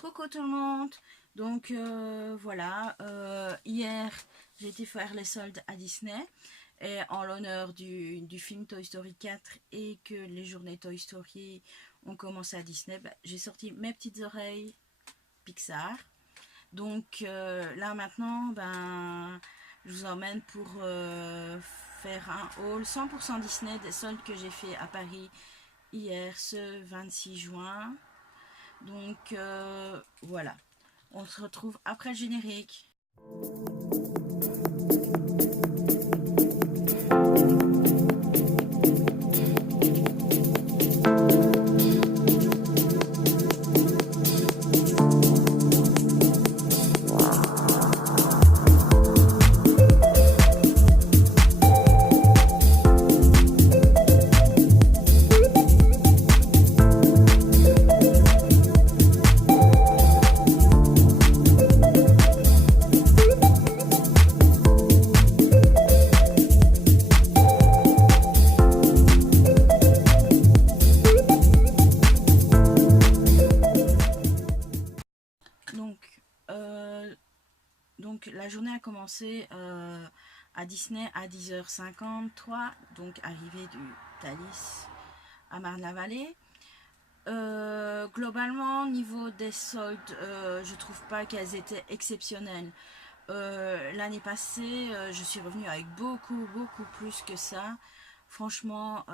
Coucou tout le monde. Donc voilà, hier j'ai été faire les soldes à Disney et en l'honneur du film Toy Story 4 et que les journées Toy Story ont commencé à Disney, j'ai sorti mes petites oreilles Pixar. Donc là maintenant, je vous emmène pour faire un haul 100% Disney des soldes que j'ai fait à Paris hier ce 26 juin. Donc voilà, on se retrouve après le générique. Donc, donc la journée a commencé à Disney à 10h53, donc arrivée du Thalys à Marne-la-Vallée. Globalement, niveau des soldes, je trouve pas qu'elles étaient exceptionnelles. L'année passée, je suis revenue avec beaucoup plus que ça. Franchement,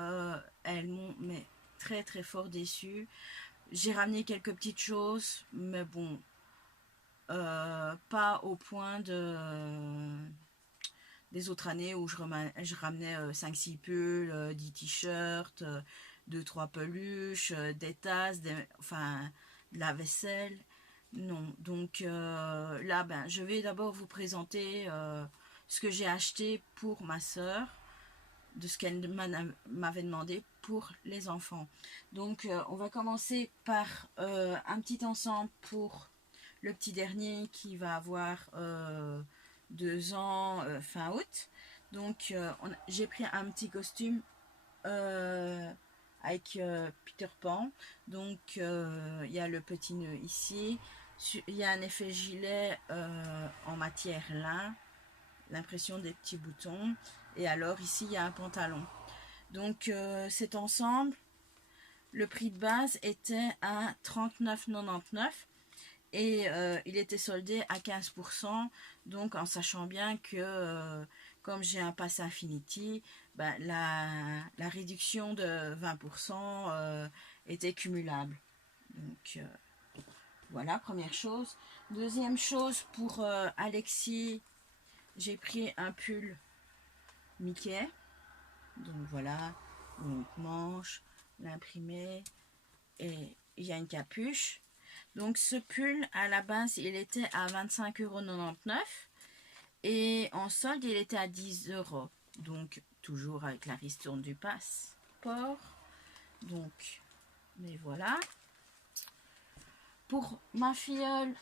elles m'ont très fort déçue. J'ai ramené quelques petites choses, mais bon, pas au point des autres années où je ramenais 5-6 pulls, 10 t-shirts, 2-3 peluches, des tasses, enfin de la vaisselle. Non, donc là, je vais d'abord vous présenter ce que j'ai acheté pour ma soeur, de ce qu'elle m'avait demandé pour les enfants. Donc on va commencer par un petit ensemble pour le petit dernier qui va avoir 2 ans fin août. Donc j'ai pris un petit costume avec Peter Pan. Donc il y a le petit nœud ici. Il y a un effet gilet en matière lin, l'impression des petits boutons. Et alors ici il y a un pantalon. Donc cet ensemble, le prix de base était à 39,99 et il était soldé à 15%. Donc en sachant bien que comme j'ai un pass Infinity, la réduction de 20% était cumulable. Donc voilà, première chose. Deuxième chose, pour Alexis, j'ai pris un pull Mickey. Donc voilà, donc manche, l'imprimé et il y a une capuche. Donc ce pull à la base il était à 25,99 € et en solde il était à 10 €. Donc toujours avec la ristourne du passeport. Donc mais voilà. Pour ma filleule,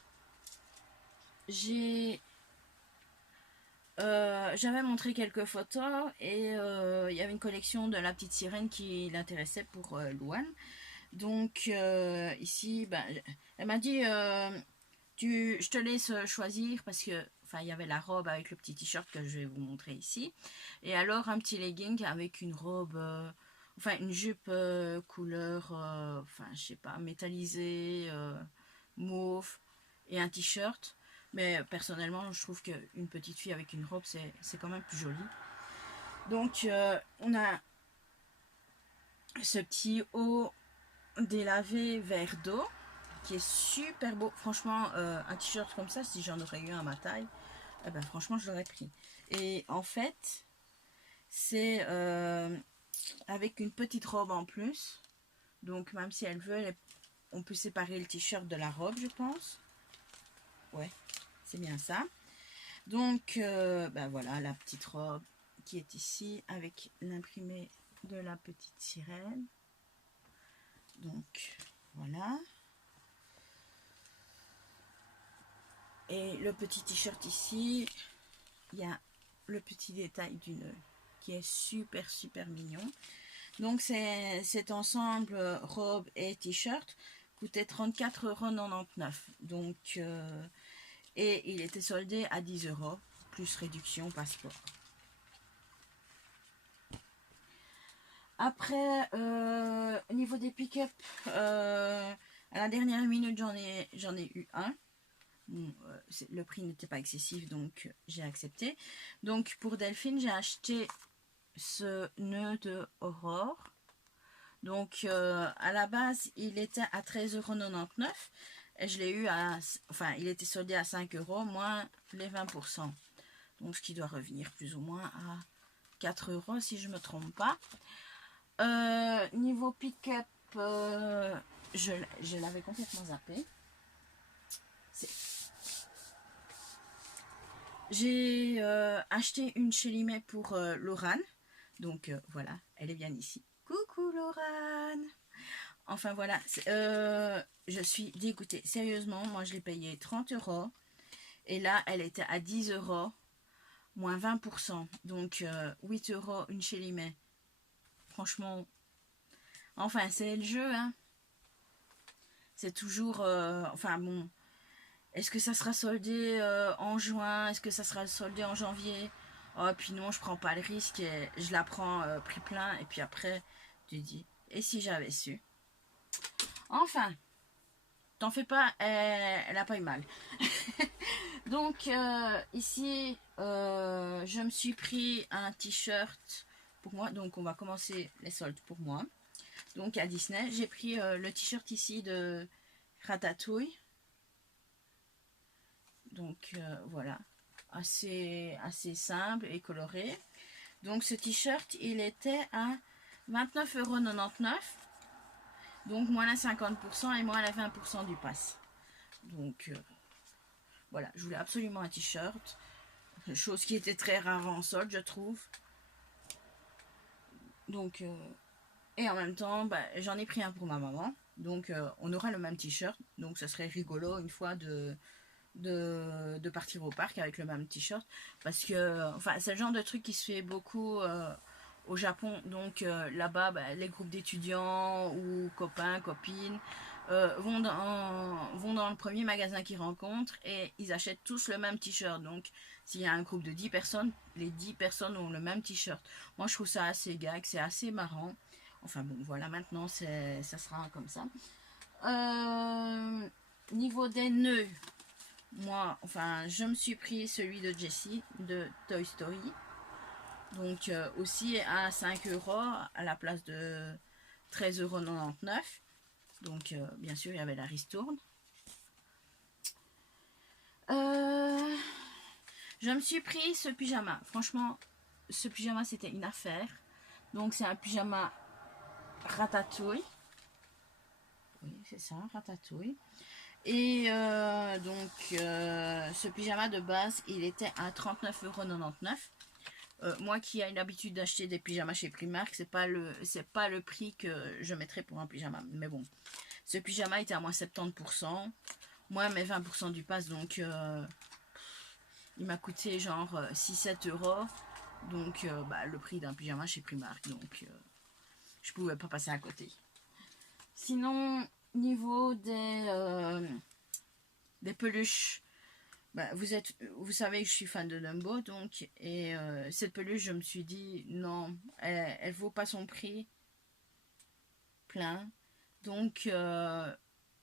j'avais montré quelques photos et il y avait une collection de la petite sirène qui l'intéressait pour Louane. Donc ici, elle m'a dit je te laisse choisir parce que il y avait la robe avec le petit t-shirt que je vais vous montrer ici. Et alors un petit legging avec une robe, une jupe couleur, je sais pas, métallisée, mauve et un t-shirt. Mais personnellement, je trouve qu'une petite fille avec une robe, c'est quand même plus joli. Donc, on a ce petit haut délavé vert d'eau qui est super beau. Franchement, un t-shirt comme ça, si j'en aurais eu un à ma taille, franchement, je l'aurais pris. Et en fait, c'est avec une petite robe en plus. Donc, même si elle veut, on peut séparer le t-shirt de la robe, je pense. Ouais, c'est bien ça. Donc, voilà la petite robe qui est ici avec l'imprimé de la petite sirène. Donc, voilà. Et le petit t-shirt ici, il y a le petit détail du nœud qui est super mignon. Donc, c'est cet ensemble robe et t-shirt coûtait 34,99 €. Donc, et il était soldé à 10 €, plus réduction passeport. Après, au niveau des pick-up, à la dernière minute, j'en ai eu un. Bon, le prix n'était pas excessif, donc j'ai accepté. Donc pour Delphine, j'ai acheté ce nœud de Aurore. Donc à la base, il était à 13,99 € et je l'ai eu à, enfin, il était soldé à 5 € moins les 20%. Donc ce qui doit revenir plus ou moins à 4 € si je ne me trompe pas. Niveau pick-up, je l'avais complètement zappé. J'ai acheté une Chélimay pour Laurane. Donc voilà, elle est bien ici. Coucou Laurane. Enfin voilà, je suis dégoûtée. Sérieusement, moi je l'ai payée 30 €. Et là, elle était à 10 € moins 20%. Donc 8 € une Chélimay. Franchement, enfin c'est le jeu, hein. C'est toujours, enfin bon, est-ce que ça sera soldé en juin? Est-ce que ça sera soldé en janvier? Oh, puis non, je prends pas le risque et je la prends prix plein. Et puis après, tu dis, et si j'avais su? Enfin, t'en fais pas, elle a pas eu mal. Donc, ici, je me suis pris un t-shirt pour moi. Donc, on va commencer les soldes pour moi. Donc, à Disney, j'ai pris le t-shirt ici de Ratatouille. Donc voilà, assez simple et coloré. Donc ce t-shirt, il était à 29,99 €. Donc moins la 50% et moins la 20% du pass. Donc voilà, je voulais absolument un t-shirt. Chose qui était très rare en solde, je trouve. Donc, et en même temps, bah, j'en ai pris un pour ma maman. Donc on aura le même t-shirt. Donc ça serait rigolo une fois de partir au parc avec le même t-shirt, parce que enfin c'est le genre de truc qui se fait beaucoup au Japon. Donc là-bas, bah, les groupes d'étudiants ou copains, copines vont dans le premier magasin qu'ils rencontrent et ils achètent tous le même t-shirt. Donc s'il y a un groupe de 10 personnes, les 10 personnes ont le même t-shirt. Moi je trouve ça assez gag, c'est assez marrant. Enfin bon, voilà, maintenant ça sera comme ça. Niveau des nœuds, moi, enfin, je me suis pris celui de Jessie de Toy Story. Donc aussi à 5 € à la place de 13,99 €. Donc bien sûr, il y avait la ristourne. Je me suis pris ce pyjama. Franchement, ce pyjama, c'était une affaire. Donc c'est un pyjama Ratatouille. Oui, c'est ça, Ratatouille. Et donc ce pyjama de base, il était à 39,99 €. Moi qui ai l'habitude d'acheter des pyjamas chez Primark, c'est pas le prix que je mettrais pour un pyjama. Mais bon, ce pyjama était à moins 70%, moins mes 20% du pass, donc il m'a coûté genre 6-7 €. Donc bah, le prix d'un pyjama chez Primark, donc je pouvais pas passer à côté. Sinon, niveau des peluches, bah, vous savez que je suis fan de Dumbo, donc, et cette peluche, je me suis dit non, elle vaut pas son prix plein. Donc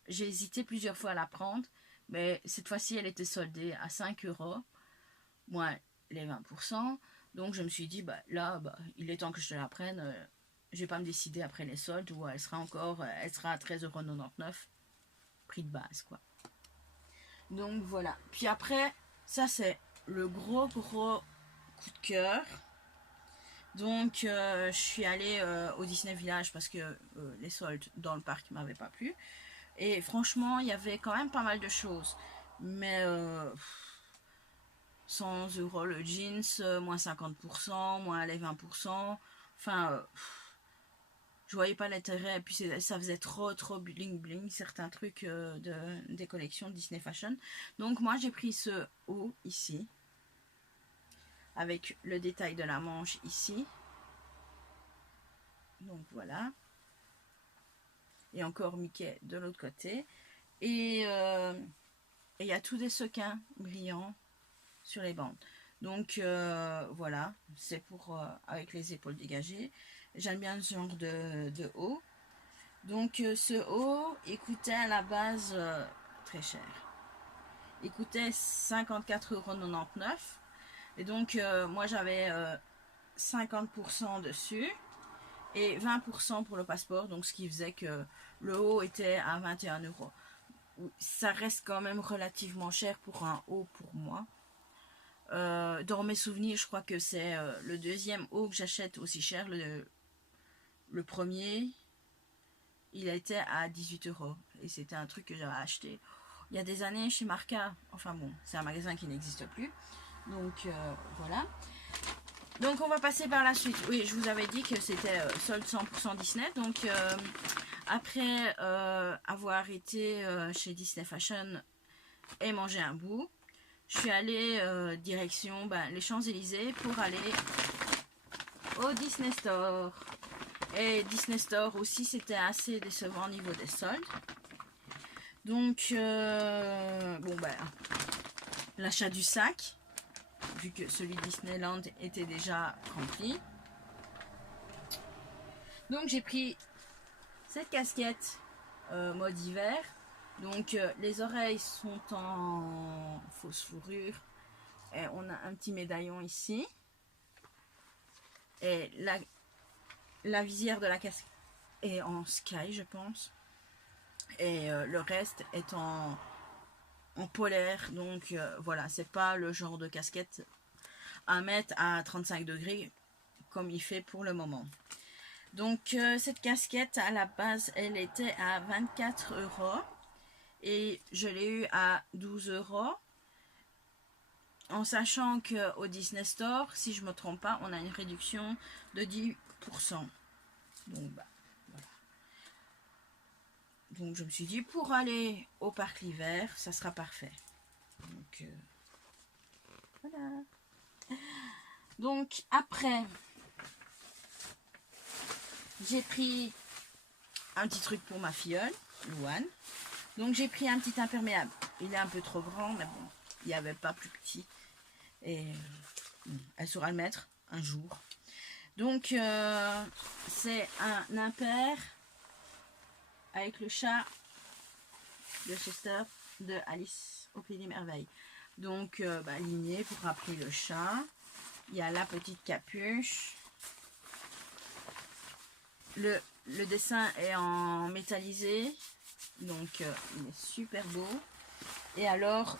j'ai hésité plusieurs fois à la prendre, mais cette fois-ci elle était soldée à 5 € moins les 20%. Donc je me suis dit bah là bah, il est temps que je te la prenne. Je vais pas me décider après les soldes où elle sera à 13,99 €, prix de base quoi. Donc voilà. Puis après, ça c'est le gros coup de cœur. Donc je suis allée au Disney Village parce que les soldes dans le parc m'avaient pas plu. Et franchement, il y avait quand même pas mal de choses. Mais 100 € le jeans, moins 50%, moins les 20%. Enfin, je voyais pas l'intérêt. Et puis ça faisait trop bling bling certains trucs des collections Disney Fashion. Donc moi j'ai pris ce haut ici, avec le détail de la manche ici. Donc voilà. et encore Mickey de l'autre côté. Et il y a tous des sequins brillants sur les bandes. Donc voilà, c'est pour avec les épaules dégagées. J'aime bien ce genre de haut. Donc ce haut, il coûtait à la base très cher. Il coûtait 54,99 €. Et donc moi j'avais 50% dessus et 20% pour le passeport. Donc ce qui faisait que le haut était à 21 €. Ça reste quand même relativement cher pour un haut pour moi. Dans mes souvenirs, je crois que c'est le deuxième haut que j'achète aussi cher. Le premier, il était à 18 €. Et c'était un truc que j'avais acheté il y a des années chez Marca. Enfin bon, c'est un magasin qui n'existe plus. Donc voilà. Donc on va passer par la suite. Oui, je vous avais dit que c'était solde 100% Disney. Donc après avoir été chez Disney Fashion et manger un bout, je suis allée direction les Champs-Élysées pour aller au Disney Store. Et Disney Store aussi, c'était assez décevant au niveau des soldes. Donc, l'achat du sac, vu que celui de Disneyland était déjà rempli. Donc, j'ai pris cette casquette mode hiver. Donc, les oreilles sont en fausse fourrure. Et on a un petit médaillon ici. Et la visière de la casquette est en sky, je pense. Et le reste est en polaire. Donc voilà, c'est pas le genre de casquette à mettre à 35 degrés comme il fait pour le moment. Donc cette casquette à la base elle était à 24 € et je l'ai eu à 12 €, en sachant qu'au Disney Store, si je me trompe pas, on a une réduction de 10%. Donc Donc je me suis dit, pour aller au parc l'hiver, ça sera parfait. Donc voilà. Donc après, j'ai pris un petit truc pour ma filleule, Louane. Donc j'ai pris un petit imperméable. Il est un peu trop grand, mais bon, il n'y avait pas plus petit. Et elle saura le mettre un jour. Donc c'est un impair avec le chat de Chester de Alice au Pays des Merveilles. Donc aligné pour rappeler le chat. Il y a la petite capuche. Le dessin est en métallisé. Donc il est super beau. Et alors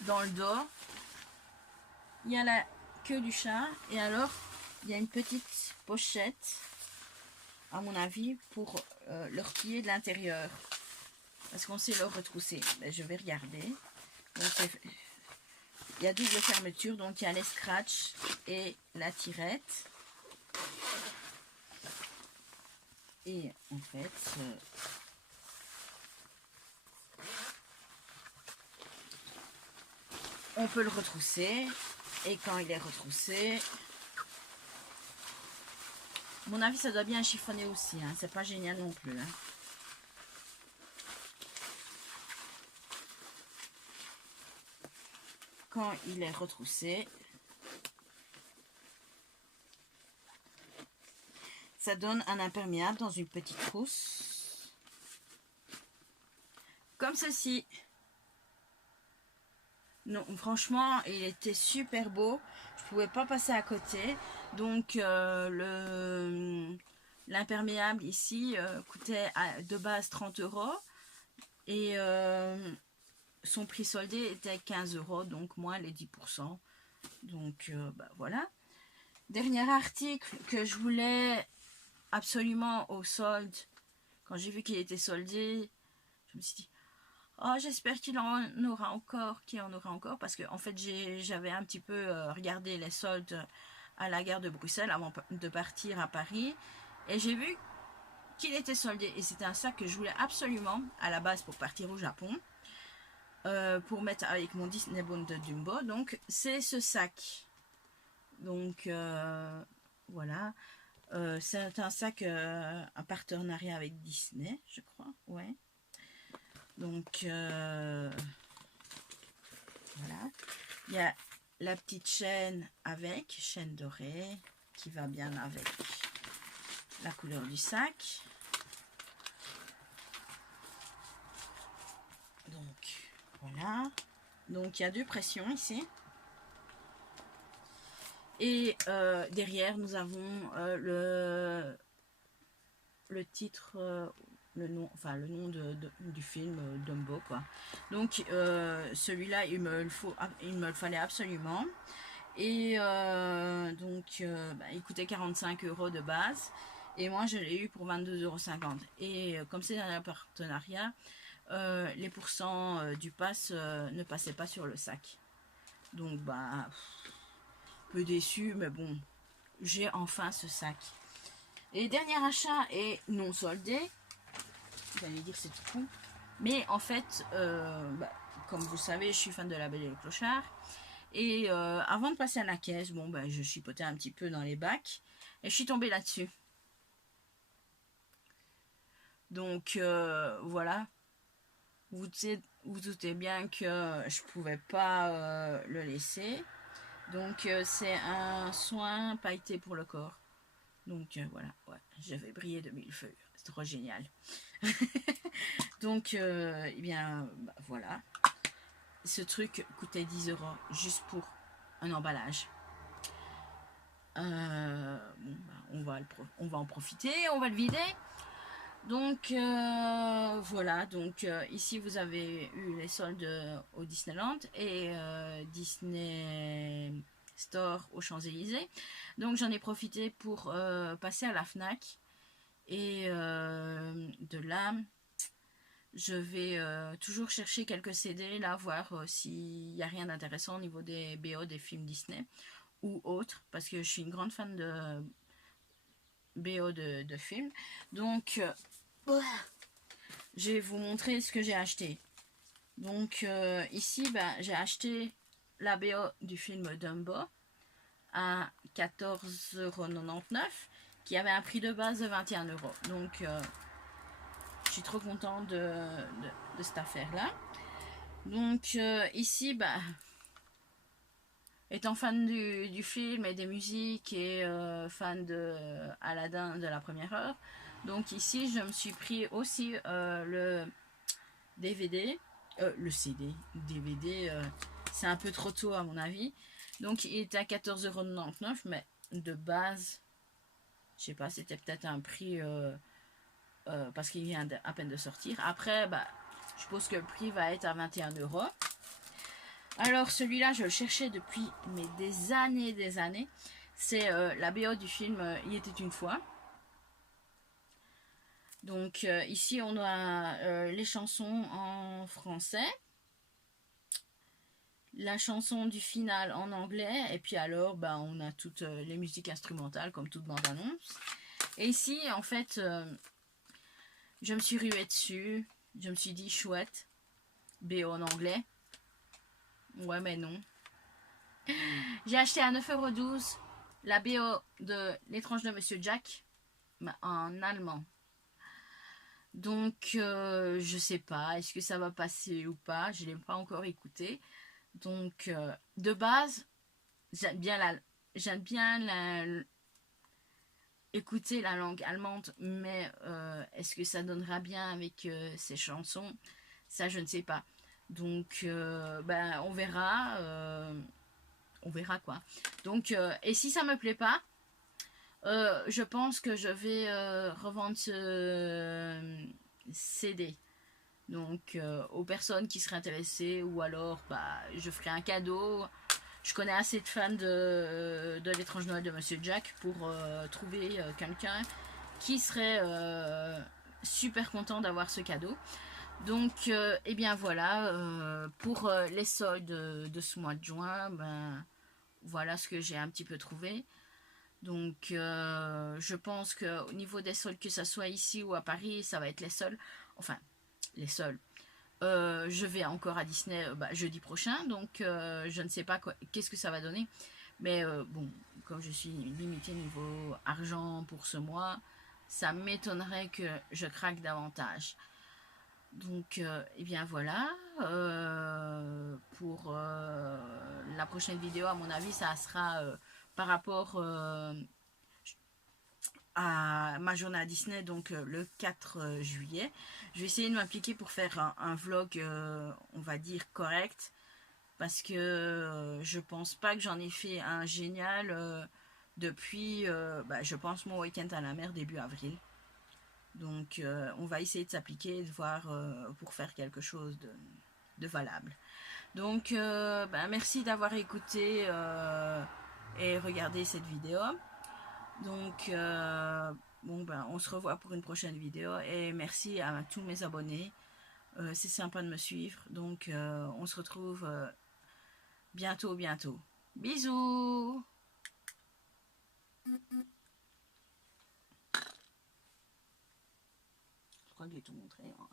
dans le dos, il y a la queue du chat. Et alors il y a une petite pochette, à mon avis, pour le replier de l'intérieur. Parce qu'on sait le retrousser. Je vais regarder. Donc, il y a double fermeture. Donc il y a les scratchs et la tirette. Et en fait, on peut le retrousser. Et quand il est retroussé, à mon avis, ça doit bien chiffonner aussi. Hein. C'est pas génial non plus. Hein. Quand il est retroussé, ça donne un imperméable dans une petite trousse. Comme ceci. Non, franchement, il était super beau. Je pouvais pas passer à côté. Donc, l'imperméable ici coûtait de base 30 €. Et son prix soldé était 15 €. Donc, moins les 10%. Donc, voilà. Dernier article que je voulais absolument au solde. Quand j'ai vu qu'il était soldé, je me suis dit, oh, j'espère qu'il en aura encore, parce que en fait j'avais un petit peu regardé les soldes à la gare de Bruxelles avant de partir à Paris, et j'ai vu qu'il était soldé, et c'était un sac que je voulais absolument à la base pour partir au Japon, pour mettre avec mon Disney Bond de Dumbo. Donc c'est ce sac. Donc voilà. C'est un sac, un partenariat avec Disney, je crois, ouais. Donc, voilà. Il y a la petite chaîne avec, chaîne dorée, qui va bien avec la couleur du sac. Donc, voilà. Donc, il y a 2 pressions ici. Et derrière, nous avons le titre, le nom du film Dumbo, quoi. Donc, celui-là, il me le fallait absolument. Et donc, il coûtait 45 € de base. Et moi, je l'ai eu pour 22,50 €. Et comme c'est un partenariat, les pourcents du pass ne passaient pas sur le sac. Donc, peu déçu, mais bon, j'ai enfin ce sac. Et dernier achat est non soldé. Vous allez dire c'est tout con. Mais en fait, comme vous savez, je suis fan de La Belle et le Clochard. Et avant de passer à la caisse, je chipotais un petit peu dans les bacs. Et je suis tombée là-dessus. Donc voilà. Vous doutez bien que je pouvais pas le laisser. Donc c'est un soin pailleté pour le corps. Donc voilà, ouais, je vais briller de mille feux. C'est trop génial. Donc voilà. Ce truc coûtait 10 € juste pour un emballage. On va en profiter, on va le vider. Donc voilà, donc ici vous avez eu les soldes au Disneyland et Disney Store aux Champs-Élysées. Donc j'en ai profité pour passer à la FNAC et de là je vais toujours chercher quelques CD là, voir s'il n'y a rien d'intéressant au niveau des BO des films Disney ou autres, parce que je suis une grande fan de BO de films. Donc je vais vous montrer ce que j'ai acheté. Donc ici j'ai acheté la BO du film Dumbo à 14,99 €, qui avait un prix de base de 21 €. Donc je suis trop contente de cette affaire là. Donc ici étant fan du film et des musiques et fan de Aladdin de la première heure, donc ici je me suis pris aussi le DVD, le CD, DVD, c'est un peu trop tôt à mon avis. Donc il était à 14,99 €, mais de base, je sais pas, c'était peut-être un prix parce qu'il vient à peine de sortir. Après, je suppose que le prix va être à 21 €. Alors celui-là, je le cherchais depuis des années. C'est la BO du film Il était une fois. Donc ici, on a les chansons en français, la chanson du final en anglais, et puis alors, on a toutes les musiques instrumentales, comme toute bande-annonce. Et ici, en fait, je me suis ruée dessus, je me suis dit, chouette, BO en anglais. Ouais, mais non. J'ai acheté à 9,12 € la BO de L'étrange de Monsieur Jack, mais en allemand. Donc, je sais pas, est-ce que ça va passer ou pas, je ne l'ai pas encore écouté. Donc, de base, j'aime bien écouter la langue allemande, mais est-ce que ça donnera bien avec ces chansons? Ça, je ne sais pas. Donc, on verra. On verra quoi. Donc, et si ça me plaît pas, je pense que je vais revendre ce CD. Donc, aux personnes qui seraient intéressées, ou alors, je ferai un cadeau. Je connais assez de fans de l'étrange Noël de Monsieur Jack pour trouver quelqu'un qui serait super content d'avoir ce cadeau. Donc, et bien voilà, pour les soldes de ce mois de juin, voilà ce que j'ai un petit peu trouvé. Donc, je pense qu'au niveau des soldes, que ça soit ici ou à Paris, ça va être les seuls. Enfin, les seuls. Je vais encore à Disney jeudi prochain, donc je ne sais pas qu'est-ce que ça va donner. Mais bon, comme je suis limitée niveau argent pour ce mois, ça m'étonnerait que je craque davantage. Donc, et bien voilà, pour la prochaine vidéo, à mon avis, ça sera par rapport à ma journée à Disney, donc le 4 juillet. Je vais essayer de m'appliquer pour faire un vlog, on va dire, correct, parce que je pense pas que j'en ai fait un génial depuis, je pense, mon week-end à la mer début avril. Donc, on va essayer de s'appliquer et de voir pour faire quelque chose de valable. Donc, merci d'avoir écouté et regardé cette vidéo. Donc, on se revoit pour une prochaine vidéo et merci à tous mes abonnés. C'est sympa de me suivre. Donc, on se retrouve bientôt, bientôt. Bisous! Je crois que j'ai tout montré. Hein.